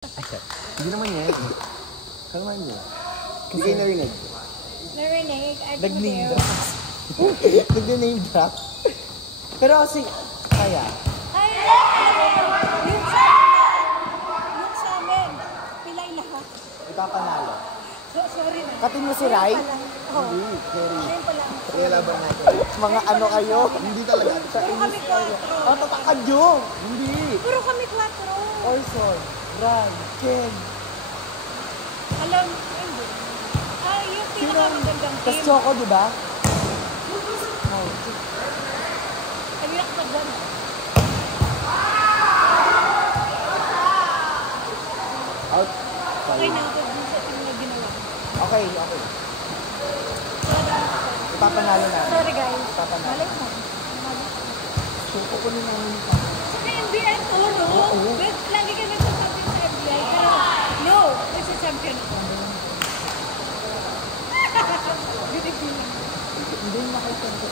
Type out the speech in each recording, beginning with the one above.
Hindi naman yan. Kalman mo. Kasi narinig. Narinig? Nag-name drop. Nag-name drop. Pero kasi, kaya. Ay, yung sa amin, pilay lahat. Ipapanalo. Sorry na. Katin mo si Rai? Oo. Hindi, sorry. Ayun pala. Kaya laban natin. Mga ano kayo? Hindi talaga. Puro kami 4. Oh, tatakad nyo! Hindi! Puro kami 4. Orson, Rai, Ken. Alam, hindi. Yung pinakamagandang Tas team. Choco, di ba? Kabiyak pa dyan. Out. Okay na ako dun sa team na ginawa. Okay. Ipapanalo na. Sorry guys. Ipapanalo. Malay mo. Choco ko nung namin pa. Sa NBI po, no? Oo. Lagi ka nagsasabi sa NBI. Pero, no. Kasi champion ako. Hindi makikita.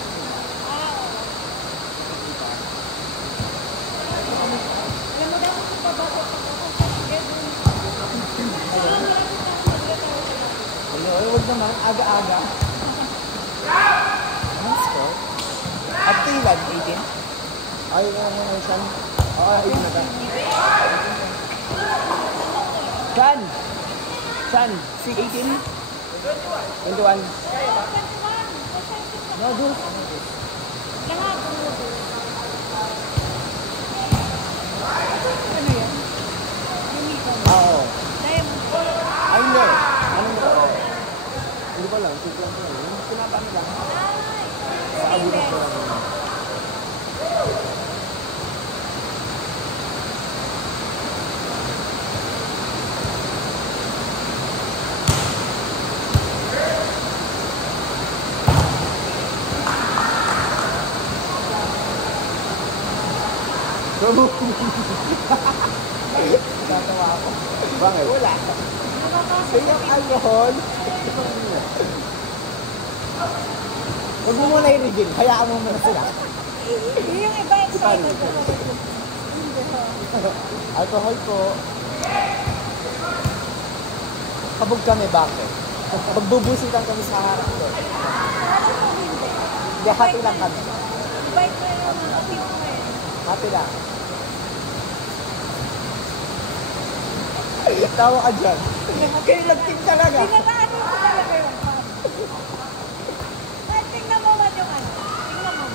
Alam mo daw kung pababa pa ako sa schedule. Ayun, huwag naman. Aga-aga. Ang score? At kailan? 18? Ay, ano, San? Oo, 18 na ka. San? 18? 21. No, do. Lahat. Ano yan? Unicorn. Oo. Diamond. Ay, hindi. Anong ba? Hindi ko lang. Sige lang ko lang. Pinapano lang. Stainless. Tatawa ako. Bakit? Wala. Kaya alcohol. Huwag mo muna i-reveal. Hayaan mo muna sila. Yung iba excited ako. Alcohol po. Kabog kami, bakit? Pagbubusitan kami sa harap ko. Alam mo, hindi. Hindi, hati lang kami. Bite ko yung mga team ko eh. Hati lang. Tawa ka dyan. Kayo nag-team talaga. Pinataano ko talaga yung fan. Ay, tingnan mo man yung ano. Tingnan mo.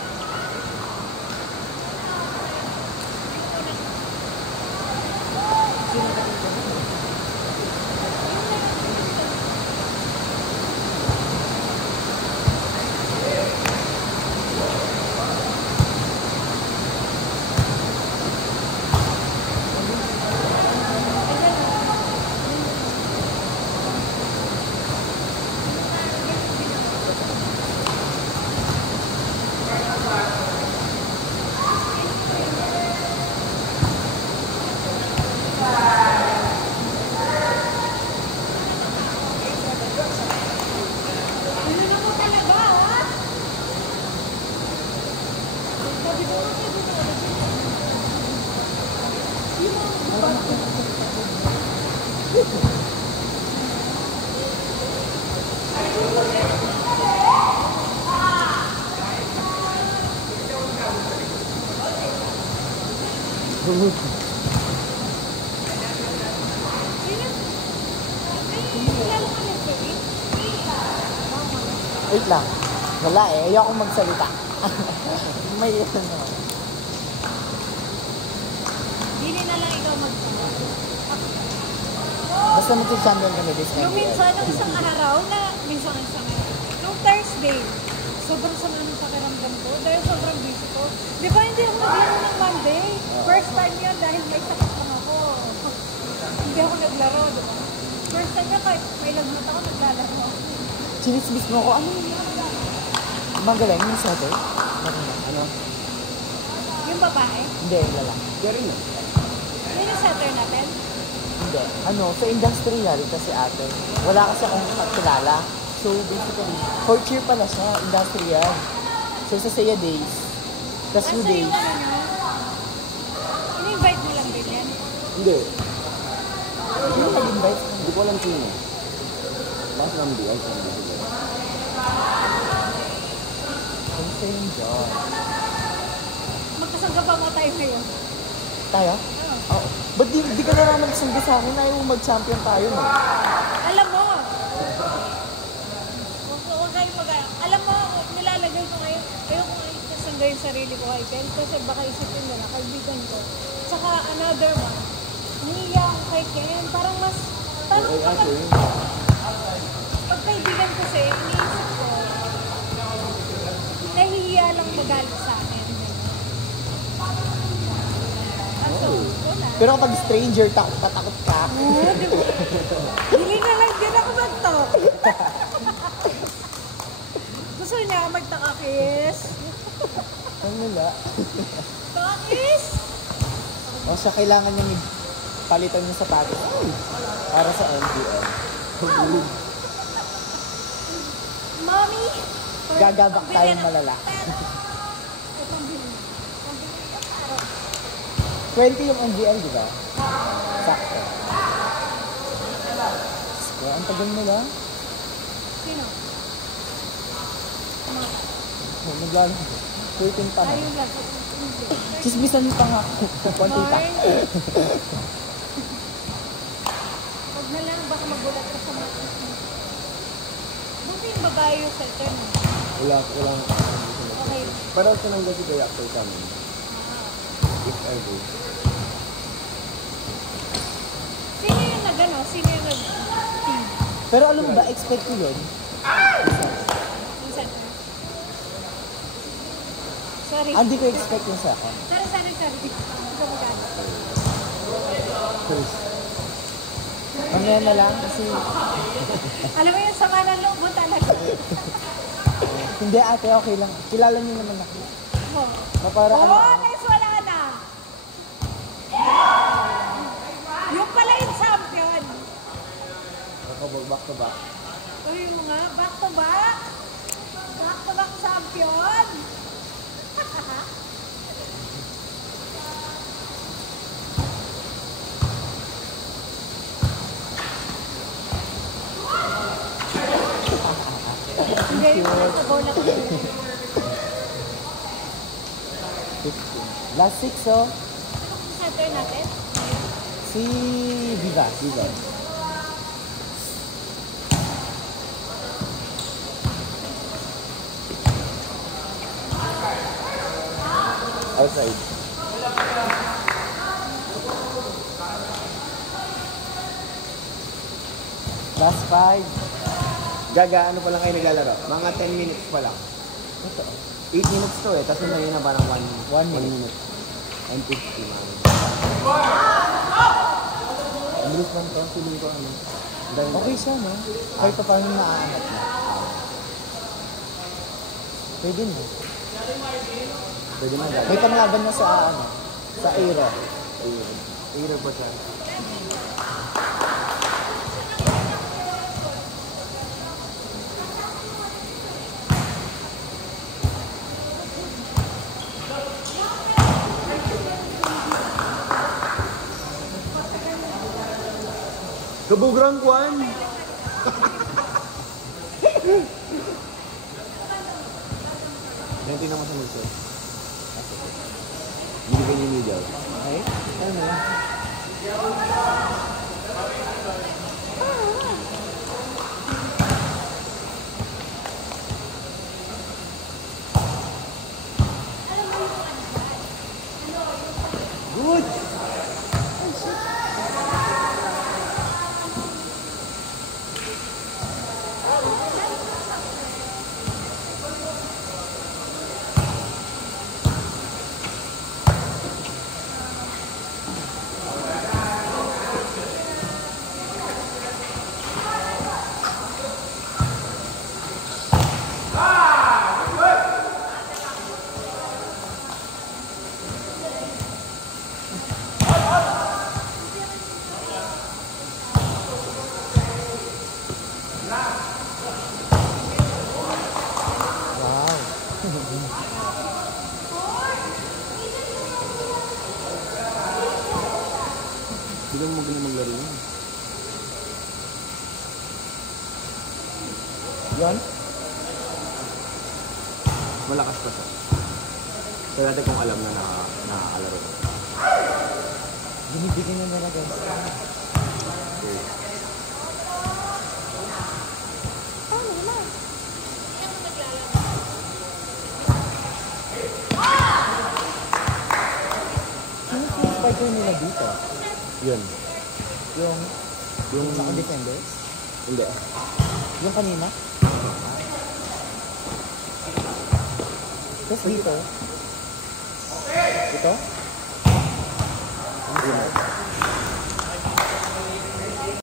Ano mo talaga, ha? Sabi ko, ano dito talaga? Wait lang. Wala eh. Ayoko magsalita. May ano naman. Hindi na lang ikaw magsabi. Basta mag-champion kami this Yung time. minsan, nung isang araw na, minsan isang araw, nung Thursday, sobrang sama ng pakiramdam ko dahil sobrang busy ko. Di ba hindi ako naglaro ng Monday? First time yun dahil may sakit lang ako. Hindi ako naglaro, di ba? First time yun kahit may lagnat ako, naglalaro. Chinismis mo ako. Ano yun? Magaling yung sweater? Ano? Yung babae, Hindi, yung lalaki. Pero yun. yun yung setter natin. Hindi. Ano, sa industrial kasi ate. Wala kasi akong kilala. So, basically, fourth year pala siya, industrial. So, sa Saya Days. Tapos few Asa days. yung ano nyo? In-invite mo lang din yan? Hindi. ko alam sino. Bakit naman di? Ay, sino? Ang St. John. Magkasangga ba mo tayo ngayon? Tayo? Oo. Oo. Ba't di ka na naman nagsangga sa akin? Ayaw mo mag-champion tayo, no? Alam mo, huwag kayo alam mo, nilalagay ko ngayon, ayoko nga ikasangga yung sarili ko kay Ken kasi baka isipin nila, kaibigan ko. Tsaka another one, niya ako kay Ken, parang pag kaibigan kasi, iniisip ko, nahihiya lang magalit sa akin. So, wala. Pero kapag stranger, takot ka. Oo, di ba? Hindi na lang din ako mag-talk. Gusto niya ako magtakakis. Ang wala. Takakis! O siya, kailangan niya palitan yung sapatos. Ay, para sa MDL. Mommy! Gagabak tayong malala. Ay, pambili. Pambili yung araw. 20 yung MGL, di ba? Sakto. So, ang tagal mo lang. Sino? Oh, naglalaro. 13 pa na. Ayun lang. Chismisan pa nga ako. Konti pa. Huwag na lang, baka magulat ka sa mga buti yung babae yung center mo. Wala. Okay. Parang tinanggal si Kuya Actor kami. If ever. Sino yung nag-ano? Sino yung nag-team? Pero alam mo ba, expect ko yun. Yung center? Sorry. Hindi ko expect yun sa akin. Sorry. Hindi ko magano. Mamaya na lang kasi Alam mo yung sama ng loob mo talaga. hindi ate, okay lang. Kilala niyo naman ako. Oh. Na para ano. Next wala na. Yung pala yung champion. Back to back. Uy, yung mga back to back. Back to back champion. Hindi, yung sa bola ko. 15. Last 6, oh. Yung center natin? Si Viva. Outside. Last 5. Gaga, ano pa lang kayo naglalaro? Mga 10 minutes pa lang. Ito. 8 minutes to eh, tapos ngayon na parang 1 minute. minute. And 50 man. Ang bilis lang to, feeling ko ano. Dahil Okay siya, no? Kahit pa paano naaangat na. Pwede mo. pwede na May panglaban na sa ano, sa Aero. Hero pa siya. Kabugrang Kwan! Yan, tingnan mo sa mulso. Hindi ka ninigaw. Okay? Ano na? Good! John? Malakas pa siya. So natin kung alam na nakakalaro. Binibigyan na nila guys. Okay. Paano na? Sino si fighter nila dito? Yun. Yung Yung... naka-defenders? Hindi. Yung kanina? Tapos dito? Ito? Yun.